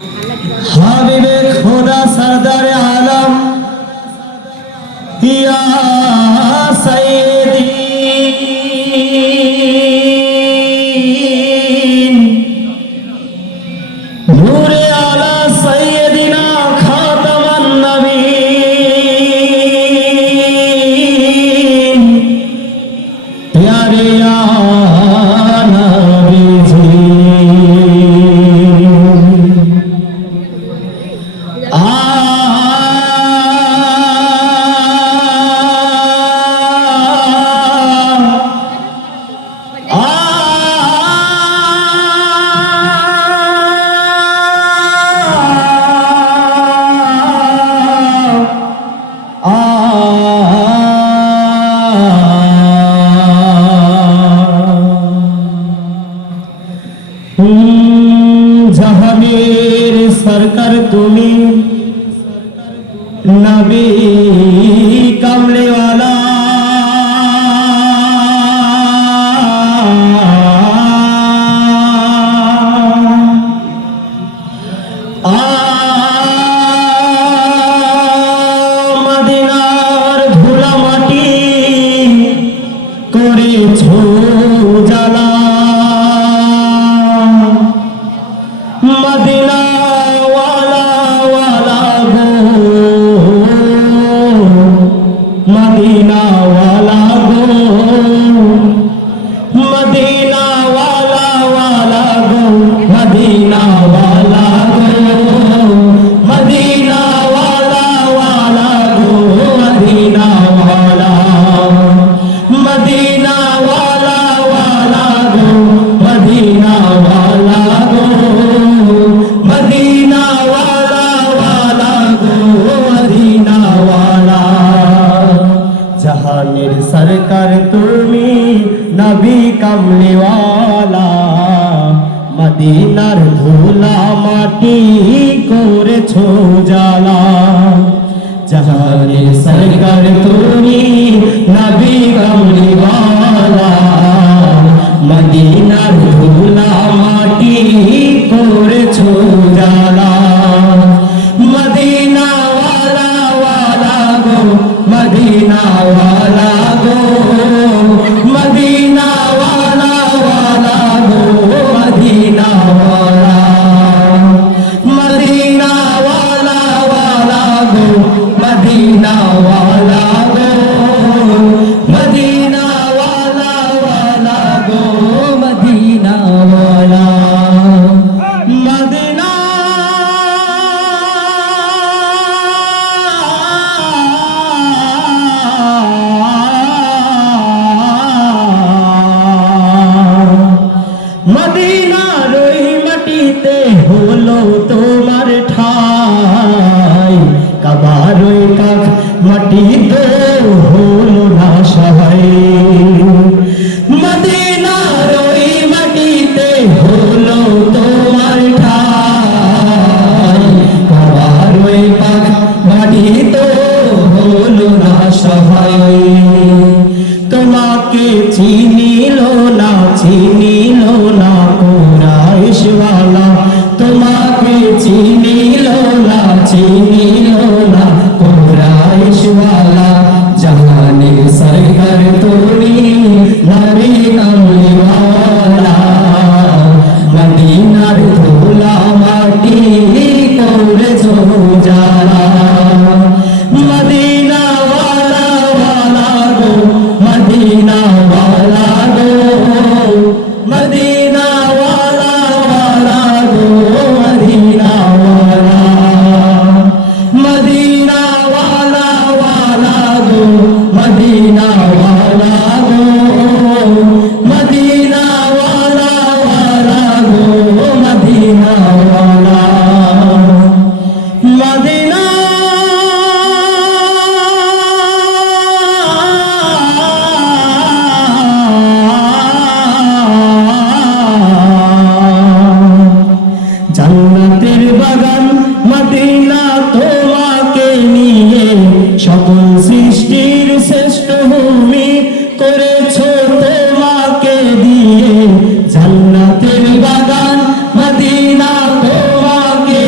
হাবিবে খোদা সরদার আলম ইয়া সাইয়্যিদি নূরে আলা সাইয়্যিদিনা খাতামান নবীন প্যারে ইয়া নবীজি जहांगीर सरकार तुमी नबी कमले वाला मदीनार धूला माटी करेछो जाला मदीना वाला वाला गो मदीना वाला गो मदीना वाला वाला गो मदीना वाला गो मदीना वाला वाला गो मदीना वाला मदीना वाला वाला गो मदीना वाला गो मदीना वाला वाला गो मदीना वाला जहानेर सरकार तुमी नबी कमले वाला मदीनार धूला माटी करेछो जाला जहानेर सरकार तुमी नबी कमले वाला मदीनार धूला माटी करेछो जाला मदीना वाला वाला गो मदीना वाला गो मदीना वाला वाला गो मदीना वाला मदीना वाला वाला गो मदीना वाला गो मदीना वाला वाला गो मदीना वाला मदीना मदीनार ओई माटीते हलो तोमार ठाई काবার ওই কাক মাটিতে হলো না সহায় मदीनार ओई माटीते हलो तोमार ठाई काবার ওই কাক মাটিতে হলো না সহায় তোমাকে চিনিলো না কুরাইশ वाला তোমাকে চিনিলো না कुराइश वाला जहानेर सरकार तुमी नबी कमले वाला मदीनार धूला माटी करेछो जाला मदीना वाला वाला गो मदीना वाला गो मदीना वाला वाला गो मदीना वाला मदीना वाला वाला गो मदीना वाला गो मदीना वाला वाला गो मदीना वाला मदीना জান্নাতের বাগান মদিনা তোমাকে নিয়ে সকল সৃষ্টির শ্রেষ্ঠ ভূমি করেছো তোমাকে দিয়ে জান্নাতের বাগান মদিনা তোমাকে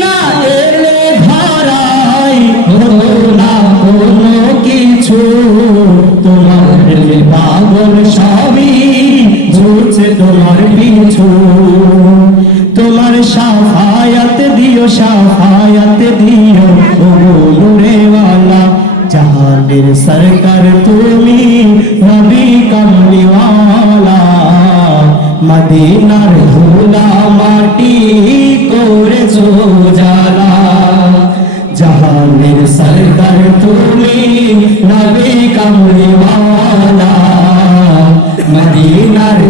না এলে ধরাই হতো না কোনো কিছু তোমার পাগল সবই ঝুলছে তোমার পিছু তোমার শাফায়াত দিও ও নূরে ওয়ালা জাহানের সরকার তুমি নবী কামলিওয়ালা মদিনার ধুলা মাটি করেছো জালা জাহানের সরকার তুমি নবী কামলিওয়ালা মদিনার